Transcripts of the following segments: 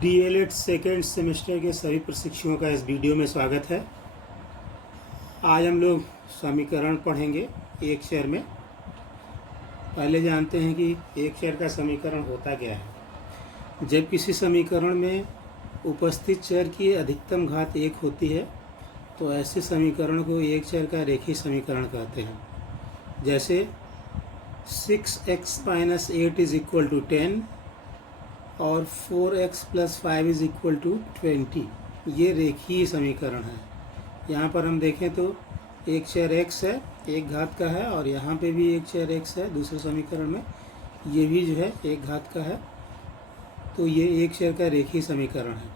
DElEd second semester के सभी प्रशिक्षुओं का इस वीडियो में स्वागत है। आज हम लोग समीकरण पढ़ेंगे एक चर में। पहले जानते हैं कि एक चर का समीकरण होता क्या है। जब किसी समीकरण में उपस्थित चर की अधिकतम घात 1 होती है तो ऐसे समीकरण को एक चर का रेखीय समीकरण कहते हैं। जैसे 6x - 8 = 10 और 4x + 5 = 20, ये रेखीय समीकरण है। यहाँ पर हम देखें तो एक चर x है, एक घात का है, और यहाँ पे भी एक चर x है दूसरे समीकरण में, ये भी जो है एक घात का है। तो ये एक चर का रेखीय समीकरण है।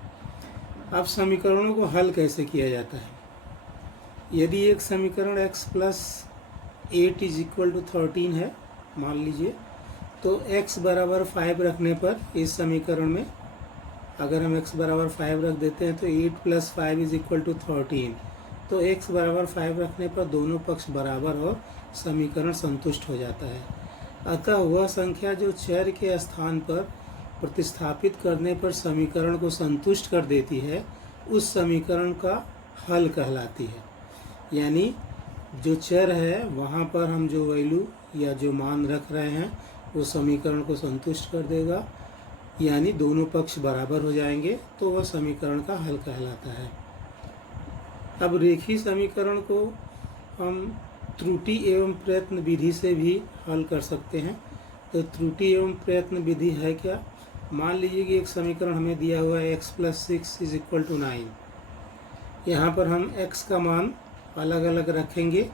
अब समीकरणों को हल कैसे किया जाता है। यदि एक समीकरण x + 8 = 13 है मान लीजिए, तो x = 5 रखने पर इस समीकरण में अगर हम x = 5 रख देते हैं तो 8 + 5 = 13। तो x = 5 रखने पर दोनों पक्ष बराबर और समीकरण संतुष्ट हो जाता है। अतः वह संख्या जो चर के स्थान पर प्रतिस्थापित करने पर समीकरण को संतुष्ट कर देती है उस समीकरण का हल कहलाती है। यानी जो चर है वहाँ पर हम जो वैल्यू या जो मान रख रहे हैं वो समीकरण को संतुष्ट कर देगा, यानी दोनों पक्ष बराबर हो जाएंगे, तो वह समीकरण का हल कहलाता है। अब रेखीय समीकरण को हम त्रुटि एवं प्रयत्न विधि से भी हल कर सकते हैं। तो त्रुटि एवं प्रयत्न विधि है क्या। मान लीजिए कि एक समीकरण हमें दिया हुआ है x + 6 = 9। यहाँ पर हम x का मान अलग अलग रखेंगे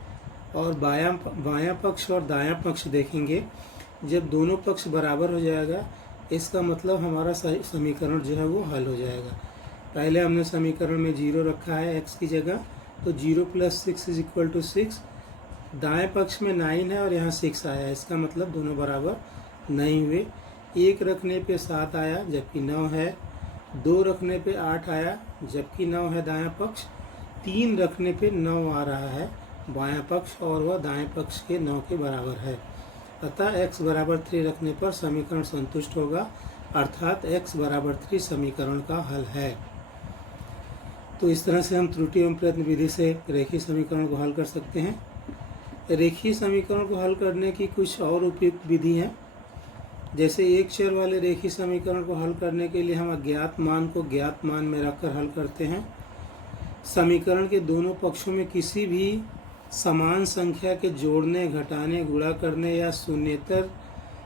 और बायां पक्ष और दायां पक्ष देखेंगे। जब दोनों पक्ष बराबर हो जाएगा इसका मतलब हमारा समीकरण जो है वो हल हो जाएगा। पहले हमने समीकरण में 0 रखा है x की जगह, तो 0 + 6 = 6। दाएं पक्ष में 9 है और यहाँ 6 आया, इसका मतलब दोनों बराबर नहीं हुए। 1 रखने पे 7 आया जबकि 9 है, 2 रखने पे 8 आया जबकि 9 है दायां पक्ष, 3 रखने पे 9 आ रहा है बायां पक्ष और वह दाएं पक्ष के 9 के बराबर है। अतः x = 3 रखने पर समीकरण संतुष्ट होगा, अर्थात x = 3 समीकरण का हल है। तो इस तरह से हम त्रुटि एवं प्रयत्न विधि से रेखीय समीकरण को हल कर सकते हैं। रेखीय समीकरण को हल करने की कुछ और उपयुक्त विधि हैं। जैसे एक चर वाले रेखीय समीकरण को हल करने के लिए हम अज्ञात मान को ज्ञात मान में रखकर हल करते हैं। समीकरण के दोनों पक्षों में किसी भी समान संख्या के जोड़ने, घटाने, गुणा करने या शून्येतर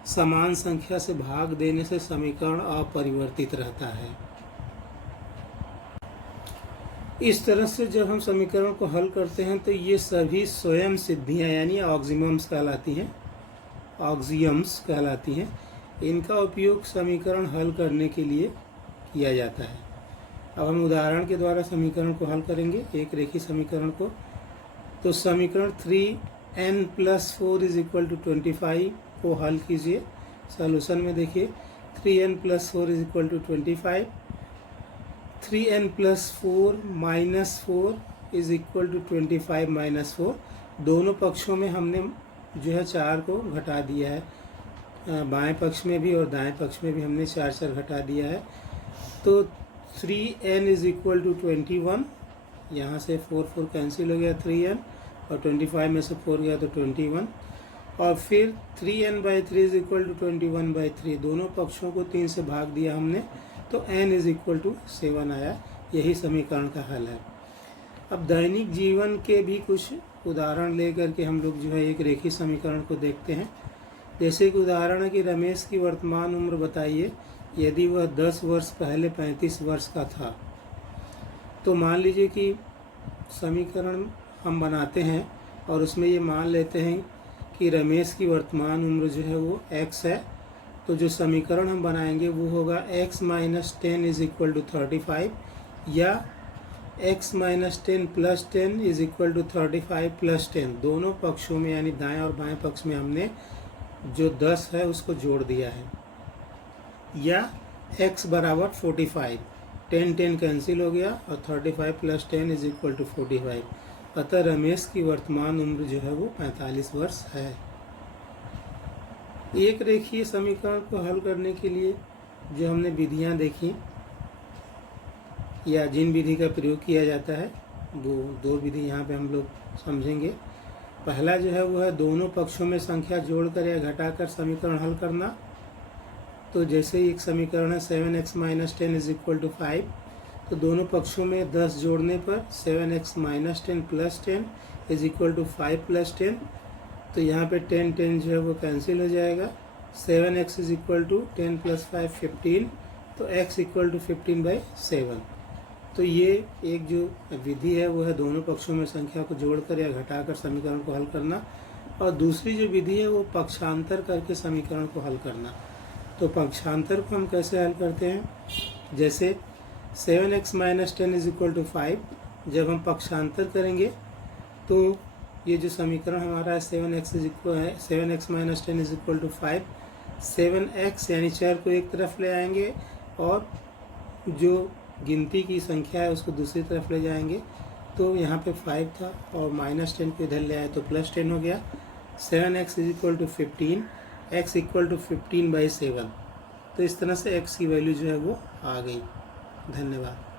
समान संख्या से भाग देने से समीकरण अपरिवर्तित रहता है। इस तरह से जब हम समीकरण को हल करते हैं तो ये सभी स्वयं सिद्धियां यानी ऑक्सिमम्स कहलाती हैं। इनका उपयोग समीकरण हल करने के लिए किया जाता है। अब हम उदाहरण के द्वारा समीकरण को हल करेंगे, एक रेखीय समीकरण को। तो समीकरण 3n + 4 = 25 को हल कीजिए। सॉल्यूशन में देखिए 3n + 4 = 25, 3n + 4 - 4 = 25 - 4। दोनों पक्षों में हमने जो है 4 को घटा दिया है, बाएं पक्ष में भी और दाएं पक्ष में भी हमने 4 घटा दिया है। तो 3n = 21, यहाँ से 4 कैंसिल हो गया, 3n और 25 में से 4 गया तो 21। और फिर 3n/3 = 21/3, दोनों पक्षों को 3 से भाग दिया हमने तो n = 7 आया। यही समीकरण का हल है। अब दैनिक जीवन के भी कुछ उदाहरण लेकर के हम लोग जो है एक रेखीय समीकरण को देखते हैं। जैसे कि उदाहरण है कि रमेश की वर्तमान उम्र बताइए यदि वह 10 वर्ष पहले 35 वर्ष का था। तो मान लीजिए कि समीकरण हम बनाते हैं और उसमें ये मान लेते हैं कि रमेश की वर्तमान उम्र जो है वो x है। तो जो समीकरण हम बनाएंगे वो होगा x - 10 = 35 या x - 10 + 10 = 35 + 10। दोनों पक्षों में यानी दाएं और बाएं पक्ष में हमने जो 10 है उसको जोड़ दिया है। या x = 45, 10 कैंसिल हो गया और 35 + 10 = 45। अतः रमेश की वर्तमान उम्र जो है वो 45 वर्ष है। एक रेखीय समीकरण को हल करने के लिए जो हमने विधियां देखी, या जिन विधि का प्रयोग किया जाता है वो दो विधि यहाँ पे हम लोग समझेंगे। पहला जो है वो है दोनों पक्षों में संख्या जोड़कर या घटाकर समीकरण हल करना। तो जैसे ही एक समीकरण है 7x - 10 = 5, तो दोनों पक्षों में 10 जोड़ने पर 7x - 10 + 10 = 5 + 10। तो यहाँ पे 10 जो है वो कैंसिल हो जाएगा। 7x = 10 + 5 15, तो x = 15/7। तो ये एक जो विधि है वो है दोनों पक्षों में संख्या को जोड़कर या घटाकर समीकरण को हल करना। और दूसरी जो विधि है वो पक्षांतर करके समीकरण को हल करना। तो पक्षांतर को हम कैसे हल करते हैं, जैसे 7x - 10 = 5, जब हम पक्षांतर करेंगे तो ये जो समीकरण हमारा है 7x - 10 = 5, 7x यानी चर को एक तरफ ले आएंगे और जो गिनती की संख्या है उसको दूसरी तरफ ले जाएंगे। तो यहाँ पे 5 था और -10 को इधर ले आए तो +10 हो गया। 7x = 15, x = 15/7। तो इस तरह से x की वैल्यू जो है वो आ गई। धन्यवाद।